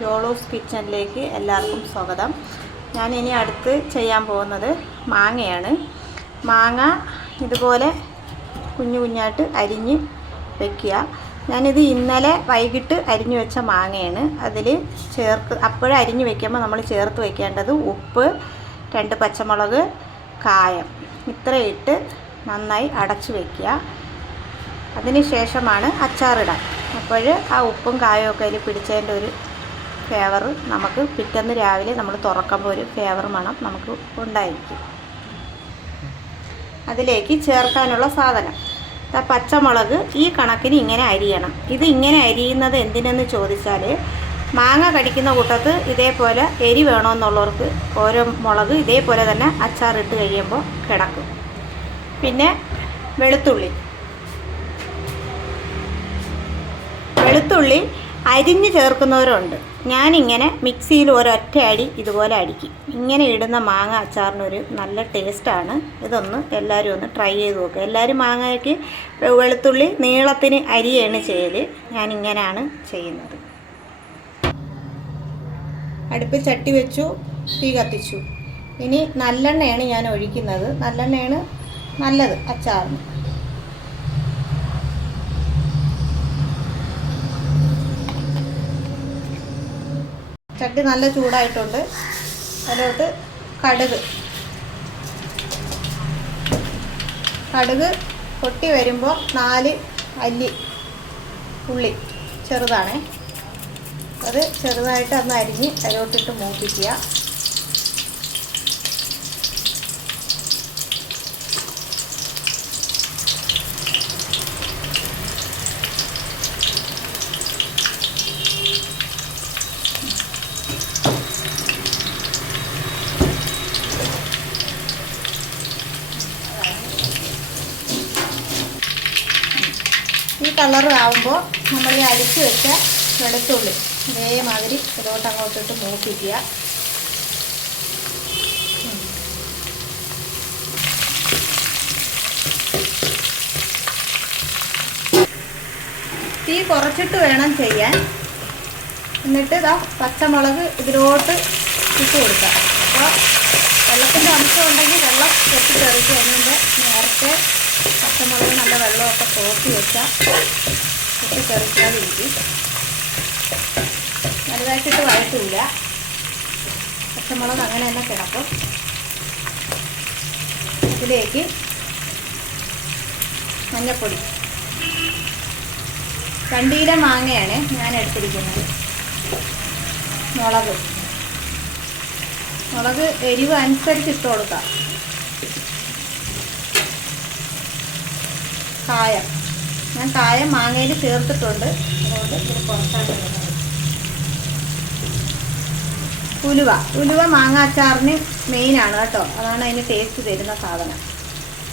ജോളൂസ് കിച്ചണിലേക്ക് എല്ലാവർക്കും സ്വാഗതം. ഞാൻ ഇനി അടുത്ത് ചെയ്യാൻ പോകുന്നത് മാങ്ങയാണ്. മാങ്ങ ഇതുപോലെ കുഞ്ഞു കുഞ്ഞായിട്ട് അരിഞ്ഞ് വെക്കുക. ഞാനിത് ഇന്നലെ വൈകിട്ട് അരിഞ്ഞു വെച്ച മാങ്ങയാണ്. അതിൽ അപ്പോഴും അരിഞ്ഞ് വെക്കുമ്പോൾ നമ്മൾ ചേർത്ത് വെക്കേണ്ടത് ഉപ്പ്, 2 പച്ചമുളക്, കായം ഇത്രയിട്ട് നന്നായി അടച്ചു വെക്കുക. അതിന് ശേഷമാണ് അച്ചാറിടാൻ. അപ്പോൾ ആ ഉപ്പും കായവും അതിൽ പിടിച്ചതിൻ്റെ ഒരു ഫ്ലേവർ നമുക്ക് പിറ്റേന്ന് രാവിലെ നമ്മൾ തുറക്കുമ്പോൾ ഒരു ഫ്ലേവർ മണം നമുക്ക് ഉണ്ടായിരിക്കും. അതിലേക്ക് ചേർക്കാനുള്ള സാധനം പച്ചമുളക് ഈ കണക്കിന് ഇങ്ങനെ അരിയണം. ഇത് ഇങ്ങനെ അരിയുന്നത് എന്തിനെന്ന് ചോദിച്ചാൽ, മാങ്ങ കടിക്കുന്ന കൂട്ടത്ത് ഇതേപോലെ എരി വേണമെന്നുള്ളവർക്ക് ഓരോ മുളക് ഇതേപോലെ തന്നെ അച്ചാറിട്ട് കഴിയുമ്പോൾ കിടക്കും. പിന്നെ വെളുത്തുള്ളി അരിഞ്ഞ് ചേർക്കുന്നവരുണ്ട്. ഞാനിങ്ങനെ മിക്സിയിൽ ഒരൊറ്റ അടി ഇതുപോലെ അടിക്കും. ഇങ്ങനെ ഇടുന്ന മാങ്ങ അച്ചാറിനൊരു നല്ല ടേസ്റ്റാണ്. ഇതൊന്ന് എല്ലാവരും ഒന്ന് ട്രൈ ചെയ്ത് നോക്കുക. എല്ലാവരും മാങ്ങയ്ക്ക് വെളുത്തുള്ളി നീളത്തിന് അരിയാണ് ചെയ്യൽ. ഞാനിങ്ങനെയാണ് ചെയ്യുന്നത്. അടുപ്പിൽ ചട്ടി വെച്ചു, തീ കത്തിച്ചു. ഇനി നല്ലെണ്ണയാണ് ഞാൻ ഒഴിക്കുന്നത്. നല്ലെണ്ണയാണ് നല്ലത് അച്ചാറിന്. ചട്ടി നല്ല ചൂടായിട്ടുണ്ട്. അതിലോട്ട് കടുക് പൊട്ടി വരുമ്പോൾ 4 അല്ലി ഉള്ളി ചെറുതാണേ, അത് ചെറുതായിട്ട് ഒന്ന് അരിഞ്ഞ് അതിലോട്ടിട്ട് മൂപ്പിക്കുക. ഈ കളറാകുമ്പോൾ നമ്മൾ ഈ അരിച്ച് വെച്ച വെളുത്തുള്ളി ഇതേമാതിരി ഇതിലോട്ട് അങ്ങോട്ടിട്ട് മൂപ്പിക്കുക. തീ കുറച്ചിട്ട് വേണം ചെയ്യാൻ. എന്നിട്ട് ഇതാ പച്ചമുളക് ഇതിലോട്ട് ഇട്ട് കൊടുക്കുക. അപ്പോൾ വെള്ളത്തിൻ്റെ അംശം ഉണ്ടെങ്കിൽ വെള്ളം പൊട്ടിത്തെറിച്ച് കഴിയുമ്പോൾ നേരത്തെ പച്ചമുളക് നല്ല വെള്ളമൊക്കെ തോർത്തി വെച്ചാൽ പൊട്ടിത്തെറിക്കാതിരിക്കും. വലുതായിട്ടിട്ട് വഴറ്റില്ല. പച്ചമുളക് അങ്ങനെ തന്നെ കിടക്കും. ഇതിലേക്ക് മഞ്ഞൾപ്പൊടി, 2 കിലോ മാങ്ങയാണ് ഞാൻ എടുത്തിരിക്കുന്നത്. മുളക് എരിവ് അനുസരിച്ച് ഇട്ട് കൊടുക്കാം. കായം ഞാൻ കായം മാങ്ങയിൽ ചേർത്തിട്ടുണ്ട്, അതുകൊണ്ട് ഇത് കുറച്ചാണ് ഇടുന്നത്. ഉലുവ മാങ്ങ അച്ചാറിന് മെയിനാണ് കേട്ടോ. അതാണ് അതിന് ടേസ്റ്റ് തരുന്ന സാധനം.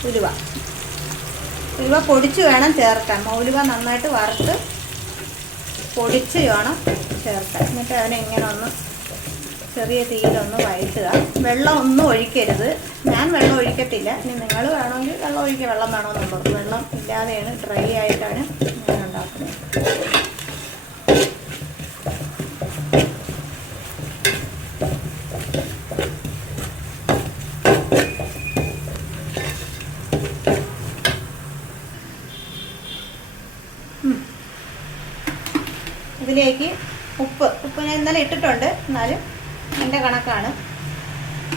ഉലുവ പൊടിച്ച് വേണം ചേർക്കാൻ. ഉലുവ നന്നായിട്ട് വറുത്ത് പൊടിച്ച് വേണം ചേർക്കാൻ. എന്നിട്ട് അതിനെ ഇങ്ങനെ ഒന്ന് ചെറിയ തീയിലൊന്ന് വഴറ്റുക. വെള്ളം ഒന്നും ഒഴിക്കരുത്. ഞാൻ വെള്ളം ഒഴിക്കത്തില്ല. ഇനി നിങ്ങൾ വേണമെങ്കിൽ വെള്ളം ഒഴിക്കുക. വെള്ളം വേണമെന്നുള്ളത് വെള്ളം ഇല്ലാതെയാണ്, ഡ്രൈ ആയിട്ടാണ് ഞാൻ ഉണ്ടാക്കുന്നത്. ഇതിലേക്ക് ഉപ്പ് ഞാൻ ഇന്നലെ ഇട്ടിട്ടുണ്ട്, എന്നാലും എൻ്റെ കണക്കാണ്.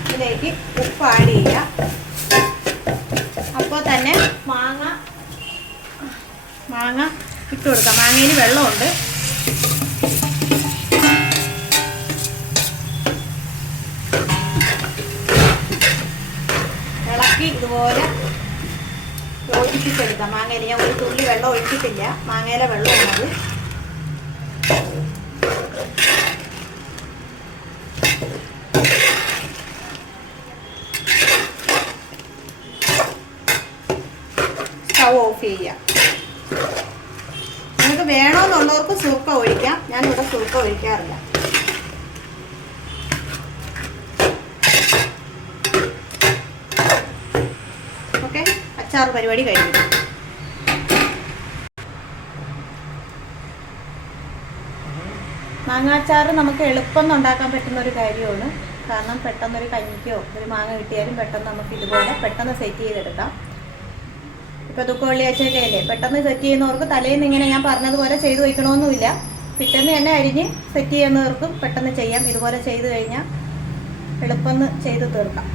ഇതിലേക്ക് ഉപ്പ് ആഡ് ചെയ്യുക. അപ്പോൾ തന്നെ മാങ്ങ ഇട്ട് കൊടുക്കാം. മാങ്ങയിൽ വെള്ളമുണ്ട്. ഇളക്കി ഇതുപോലെ യോജിപ്പിച്ചെടുക്കാം. മാങ്ങയിൽ ഞാൻ ഒരു തുള്ളി വെള്ളം ഒഴിച്ചിട്ടില്ല. മാങ്ങയിലെ വെള്ളമുള്ളത് സ്റ്റൗ ഓഫ് ചെയ്യുക. നിങ്ങൾക്ക് വേണമെന്നുള്ളവർക്ക് സുർക്ക ഒഴിക്കാം. ഞാനിവിടെ സുർക്ക ഒഴിക്കാറില്ല. ഓക്കെ, അച്ചാർ പരിപാടി കഴിഞ്ഞു. മാങ്ങാച്ചാർ നമുക്ക് എളുപ്പം ഉണ്ടാക്കാൻ പറ്റുന്ന ഒരു കാര്യമാണ്. കാരണം പെട്ടെന്നൊരു കഞ്ഞിക്കോ ഒരു മാങ്ങ കിട്ടിയാലും പെട്ടെന്ന് നമുക്ക് ഇതുപോലെ പെട്ടെന്ന് സെറ്റ് ചെയ്തെടുക്കാം. ഇപ്പോൾ ദുഃഖവെള്ളിയാഴ്ചയൊക്കെ അല്ലേ, പെട്ടെന്ന് സെറ്റ് ചെയ്യുന്നവർക്ക് തലേന്ന് ഇങ്ങനെ ഞാൻ പറഞ്ഞതുപോലെ ചെയ്ത് വയ്ക്കണമെന്നുമില്ല. പിറ്റേന്ന് തന്നെ അരിഞ്ഞ് സെറ്റ് ചെയ്യുന്നവർക്കും പെട്ടെന്ന് ചെയ്യാം. ഇതുപോലെ ചെയ്ത് കഴിഞ്ഞാൽ എളുപ്പം ചെയ്ത് തീർക്കാം.